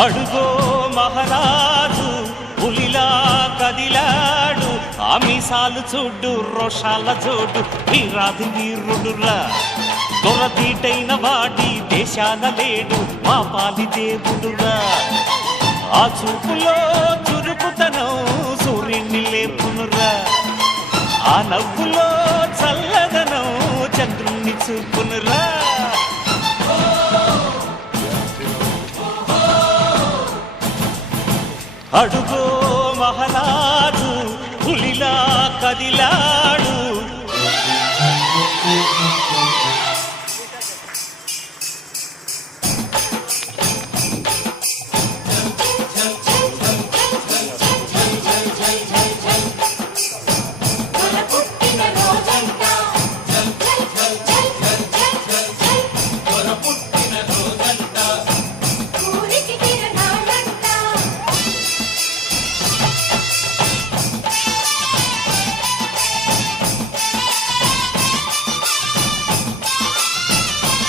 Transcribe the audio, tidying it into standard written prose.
అడుగో మహారాజు పులిలా కదిలాడు, ఆ మీసాలు చూడు రోషాల జోడు, వీరాది వీరుడురా దొరదీటైన వాడి దేశాన లేడు, మా పాలి దేవుడురా. ఆ చూపులో చురుకుతనం సూర్యుని లేపునురా, ఆ నవ్వులో చల్లదనం చంద్రుణ్ణి చూపునురా. అడుగో మహారాజు పులిలా కదిలా